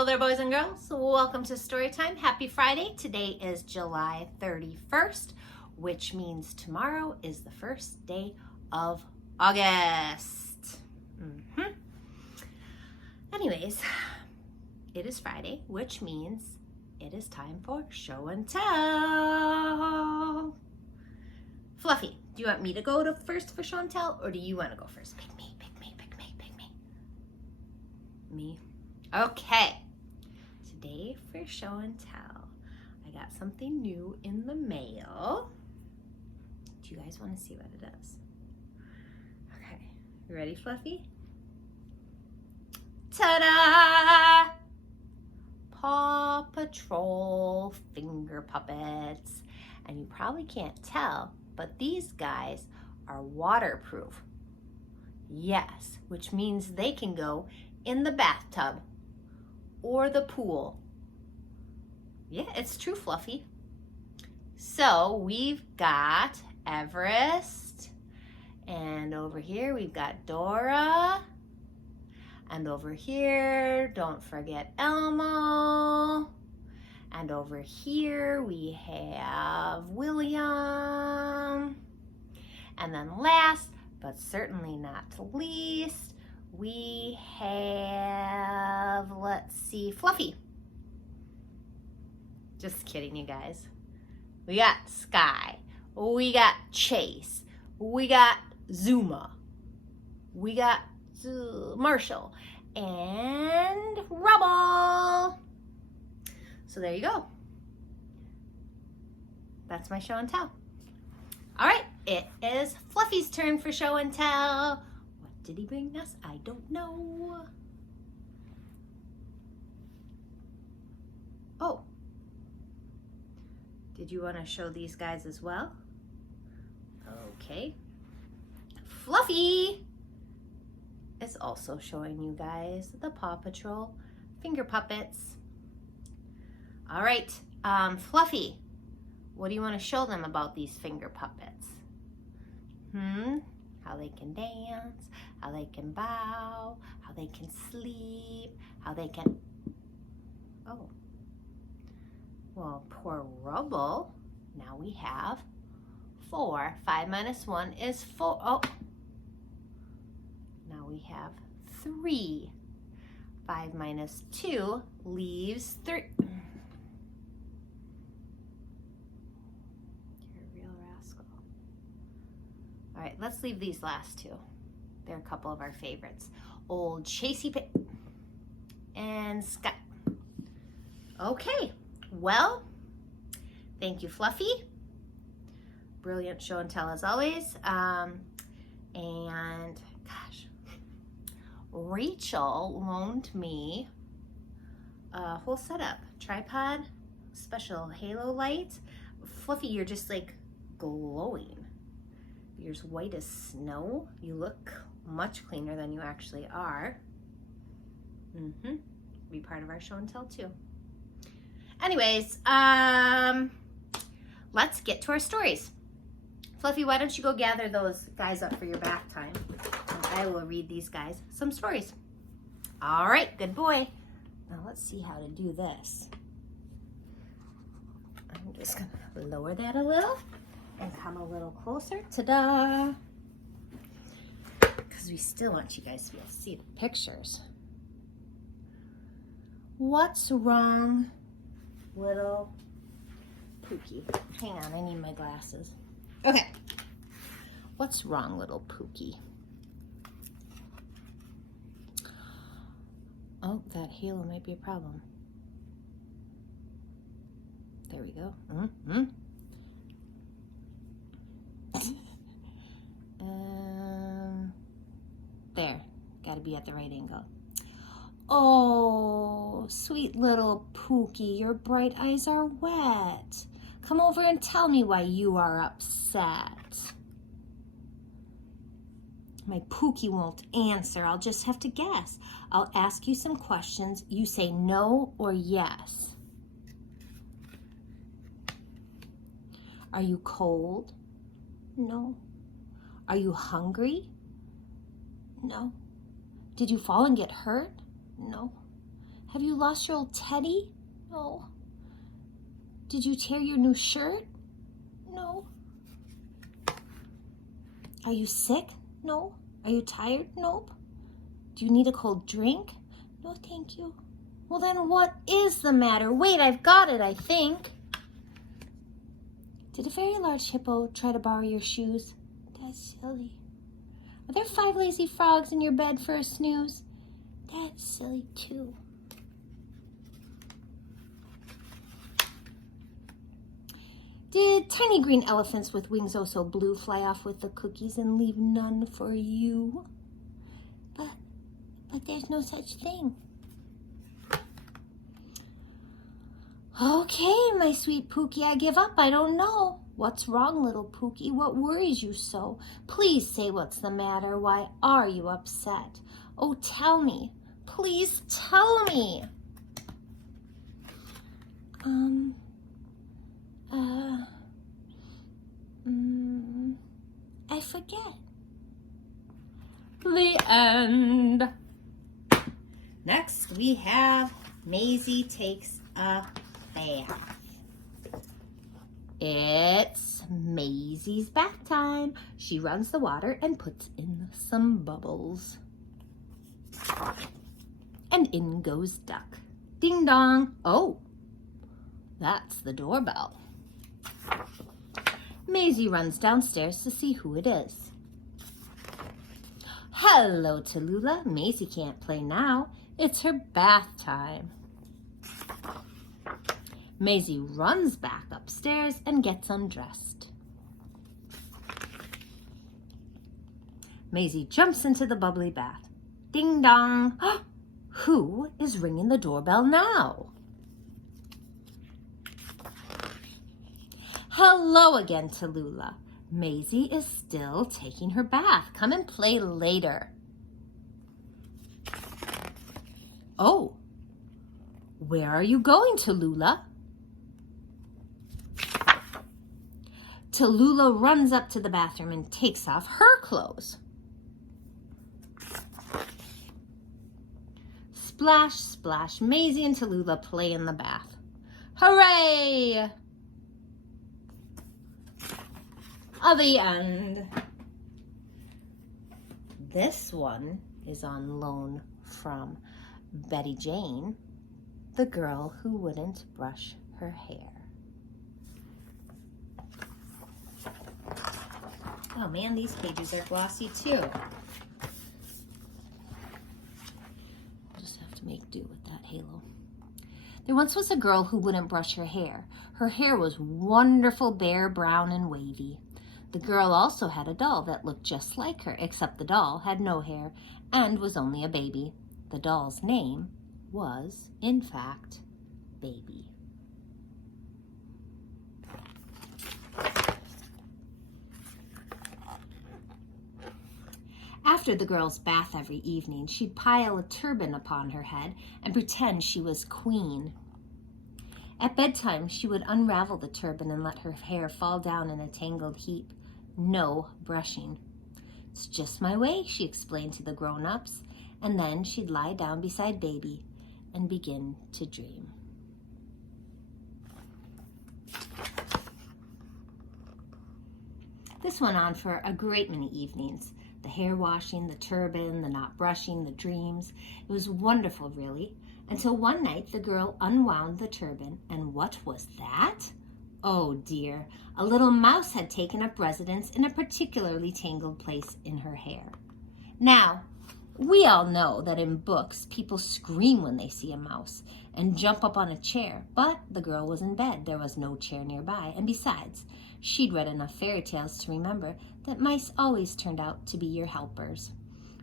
Hello there, boys and girls. Welcome to Storytime. Happy Friday. Today is July 31st, which means tomorrow is the first day of August. Anyways, it is Friday, which means it is time for show and tell. Fluffy, do you want me to go to first for show and tell, or do you want to go first? Pick me, pick me, pick me, pick me. Me. Okay. Today for show and tell, I got something new in the mail. Do you guys want to see what it is? Okay. You ready, Fluffy? Ta-da! Paw Patrol finger puppets. And you probably can't tell, but these guys are waterproof. Yes, which means they can go in the bathtub or the pool. Yeah, it's true, Fluffy. So we've got Everest, and over here we've got Dora, and over here, don't forget Elmo, and over here we have William, and then last but certainly not least, we have, let's see, Fluffy. Just kidding, you guys. We got Sky. We got Chase. We got Zuma. We got Marshall. And Rubble. So there you go. That's my show and tell. All right, it is Fluffy's turn for show and tell. What did he bring us? I don't know. Oh. Did you want to show these guys as well? Okay. Fluffy is also showing you guys the Paw Patrol finger puppets. All right, Fluffy, what do you want to show them about these finger puppets? How they can dance, how they can bow, how they can sleep, how they can... Oh. Well, poor Rubble. Now we have 4. 5 minus 1 is 4. Oh. Now we have 3. 5 minus 2 leaves 3. You're a real rascal. All right, let's leave these last two. They're a couple of our favorites. Old Chasey and Scott. Okay. Well, thank you, Fluffy. Brilliant show and tell as always. And gosh, Rachel loaned me a whole setup. Tripod, special halo light. Fluffy, you're just like glowing. You're as white as snow. You look much cleaner than you actually are. Be part of our show and tell too. Anyways, let's get to our stories. Fluffy, why don't you go gather those guys up for your bath time, and I will read these guys some stories. All right, good boy. Now let's see how to do this. I'm just gonna lower that a little and come a little closer. Ta-da! Because we still want you guys to be able to see the pictures. What's wrong, little Pookie? Hang on, I need my glasses. Okay. What's wrong, little Pookie? Oh, that halo might be a problem. There we go. There. Got to be at the right angle. Oh, sweet little Pookie, your bright eyes are wet. Come over and tell me why you are upset. My Pookie won't answer. I'll just have to guess. I'll ask you some questions. You say no or yes. Are you cold? No. Are you hungry? No. Did you fall and get hurt? No. Have you lost your old teddy? No. Did you tear your new shirt? No. Are you sick? No. Are you tired? Nope. Do you need a cold drink? No, thank you. Well, then what is the matter? Wait, I've got it, I think. Did a very large hippo try to borrow your shoes? That's silly. Are there 5 lazy frogs in your bed for a snooze? That's silly too. Did tiny green elephants with wings oh so blue fly off with the cookies and leave none for you? But there's no such thing. Okay, my sweet Pookie, I give up. I don't know. What's wrong, little Pookie? What worries you so? Please say what's the matter. Why are you upset? Oh, tell me. Please tell me. I forget. The end. Next, we have Maisy takes a bath. It's Maisy's bath time. She runs the water and puts in some bubbles. And in goes Duck. Ding dong. Oh, that's the doorbell. Maisy runs downstairs to see who it is. Hello, Tallulah. Maisy can't play now. It's her bath time. Maisy runs back upstairs and gets undressed. Maisy jumps into the bubbly bath. Ding dong. Who is ringing the doorbell now? Hello again, Tallulah. Maisy is still taking her bath. Come and play later. Oh, where are you going, Tallulah? Tallulah runs up to the bathroom and takes off her clothes. Splash, splash, Maisy and Tallulah play in the bath. Hooray! The end. This one is on loan from Betty Jane, the girl who wouldn't brush her hair. Oh man, these pages are glossy too. Just have to make do with that halo. There once was a girl who wouldn't brush her hair. Her hair was wonderful, bare, brown, and wavy. The girl also had a doll that looked just like her, except the doll had no hair and was only a baby. The doll's name was, in fact, Baby. After the girl's bath every evening, she'd pile a turban upon her head and pretend she was queen. At bedtime, she would unravel the turban and let her hair fall down in a tangled heap. No brushing. It's just my way, she explained to the grown-ups, and then she'd lie down beside Baby and begin to dream. This went on for a great many evenings. The hair washing, the turban, the not brushing, the dreams. It was wonderful, really, until one night the girl unwound the turban, and what was that? Oh dear, a little mouse had taken up residence in a particularly tangled place in her hair. Now, we all know that in books, people scream when they see a mouse and jump up on a chair, but the girl was in bed. There was no chair nearby, and besides, she'd read enough fairy tales to remember that mice always turned out to be your helpers.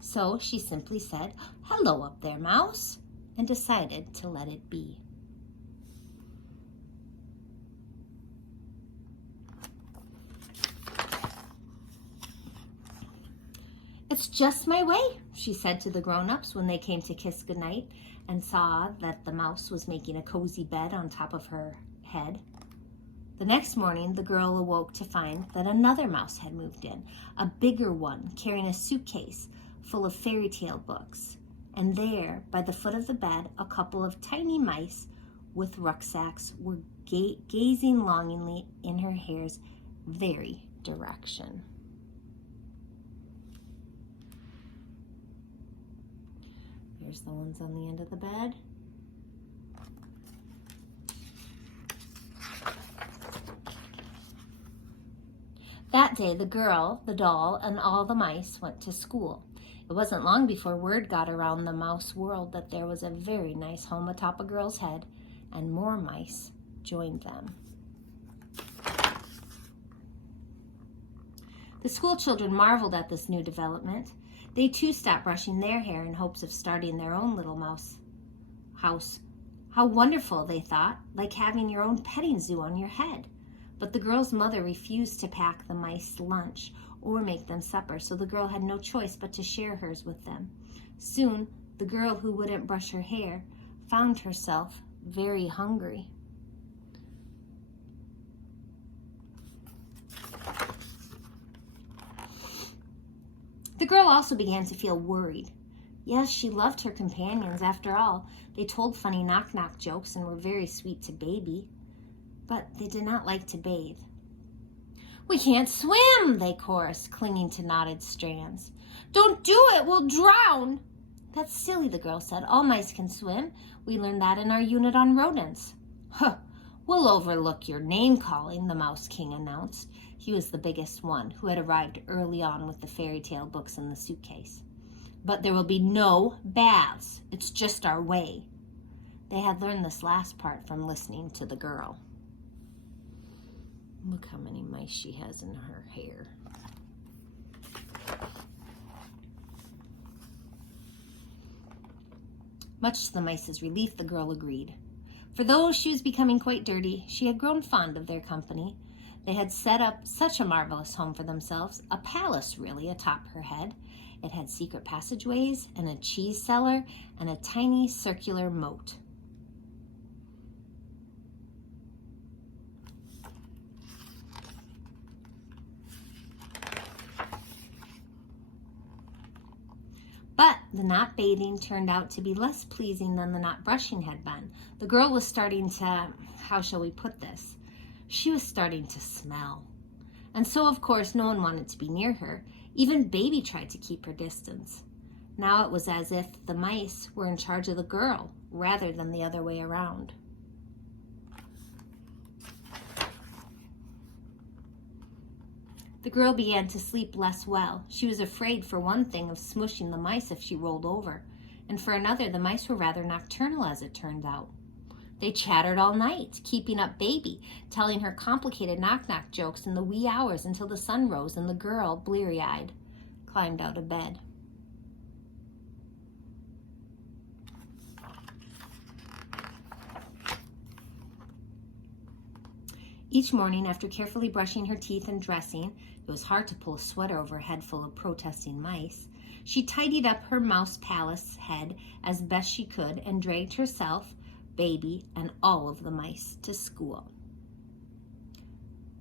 So she simply said, "Hello up there, mouse," and decided to let it be. "It's just my way," she said to the grown-ups when they came to kiss goodnight and saw that the mouse was making a cozy bed on top of her head. The next morning, the girl awoke to find that another mouse had moved in, a bigger one carrying a suitcase full of fairy tale books. And there, by the foot of the bed, a couple of tiny mice with rucksacks were gazing longingly in her hair's very direction. Here's the ones on the end of the bed. That day, the girl, the doll, and all the mice went to school. It wasn't long before word got around the mouse world that there was a very nice home atop a girl's head, and more mice joined them. The school children marveled at this new development. They too stopped brushing their hair in hopes of starting their own little mouse house. How wonderful, they thought, like having your own petting zoo on your head. But the girl's mother refused to pack the mice lunch or make them supper, so the girl had no choice but to share hers with them. Soon, the girl who wouldn't brush her hair found herself very hungry. The girl also began to feel worried. Yes, she loved her companions. After all, they told funny knock-knock jokes and were very sweet to Baby. But they did not like to bathe. "We can't swim," they chorused, clinging to knotted strands. "Don't do it, we'll drown." "That's silly," the girl said. "All mice can swim. We learned that in our unit on rodents." "Huh, we'll overlook your name-calling," the Mouse King announced. He was the biggest one, who had arrived early on with the fairy tale books in the suitcase. "But there will be no baths. It's just our way." They had learned this last part from listening to the girl. Look how many mice she has in her hair. Much to the mice's relief, the girl agreed. For though she was becoming quite dirty, she had grown fond of their company. They had set up such a marvelous home for themselves, a palace really, atop her head. It had secret passageways and a cheese cellar and a tiny circular moat. But the not bathing turned out to be less pleasing than the not brushing had been. The girl was starting to, how shall we put this? She was starting to smell. And so, of course, no one wanted to be near her. Even Baby tried to keep her distance. Now it was as if the mice were in charge of the girl rather than the other way around. The girl began to sleep less well. She was afraid, for one thing, of smushing the mice if she rolled over, and for another, the mice were rather nocturnal, as it turned out. They chattered all night, keeping up Baby, telling her complicated knock-knock jokes in the wee hours until the sun rose and the girl, bleary-eyed, climbed out of bed. Each morning, after carefully brushing her teeth and dressing, it was hard to pull a sweater over a head full of protesting mice, she tidied up her mouse palace head as best she could and dragged herself, Baby, and all of the mice to school.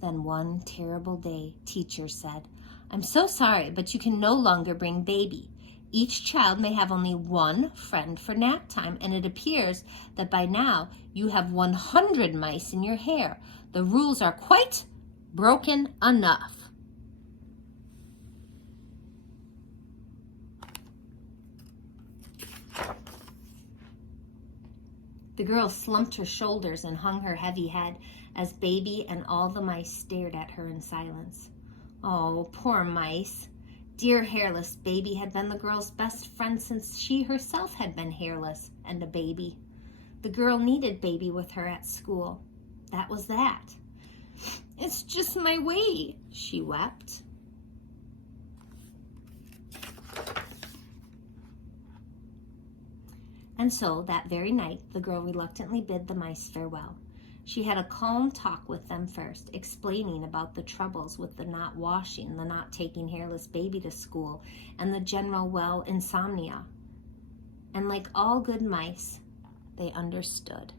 Then one terrible day, teacher said, "I'm so sorry, but you can no longer bring Baby. Each child may have only one friend for nap time, and it appears that by now you have 100 mice in your hair. The rules are quite broken enough." The girl slumped her shoulders and hung her heavy head as Baby and all the mice stared at her in silence. Oh, poor mice. Dear hairless Baby had been the girl's best friend since she herself had been hairless and a baby. The girl needed Baby with her at school. That was that. "It's just my way," she wept. And so, that very night, the girl reluctantly bid the mice farewell. She had a calm talk with them first, explaining about the troubles with the not washing, the not taking hairless Baby to school, and the general, insomnia. And like all good mice, they understood.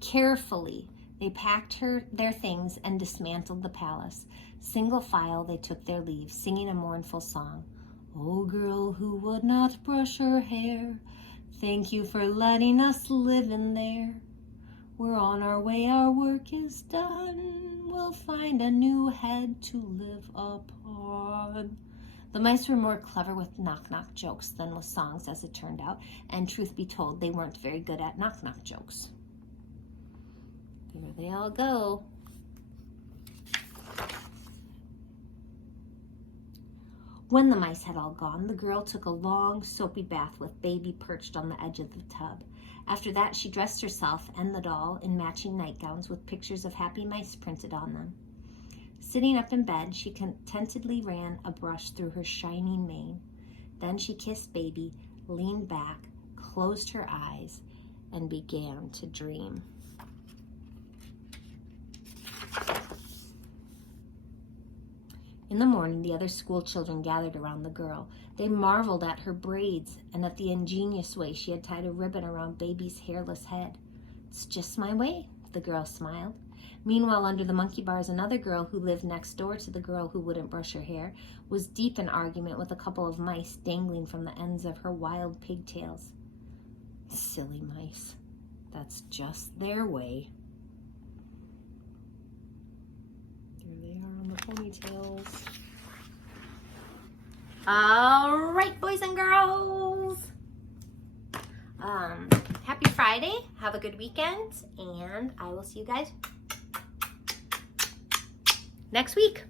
Carefully, they packed their things and dismantled the palace. Single file they took their leave, singing a mournful song. Oh, girl who would not brush her hair, thank you for letting us live in there. We're on our way, our work is done. We'll find a new head to live upon. The mice were more clever with knock-knock jokes than with songs, as it turned out, and truth be told, they weren't very good at knock-knock jokes. There they all go. When the mice had all gone, the girl took a long, soapy bath with Baby perched on the edge of the tub. After that, she dressed herself and the doll in matching nightgowns with pictures of happy mice printed on them. Sitting up in bed, she contentedly ran a brush through her shining mane. Then she kissed Baby, leaned back, closed her eyes, and began to dream. In the morning, the other school children gathered around the girl. They marveled at her braids and at the ingenious way she had tied a ribbon around Baby's hairless head. "It's just my way," the girl smiled. Meanwhile, under the monkey bars, another girl who lived next door to the girl who wouldn't brush her hair was deep in argument with a couple of mice dangling from the ends of her wild pigtails. Silly mice. That's just their way. There they are on the ponytails. All right, boys and girls. Happy Friday. Have a good weekend, and I will see you guys next week.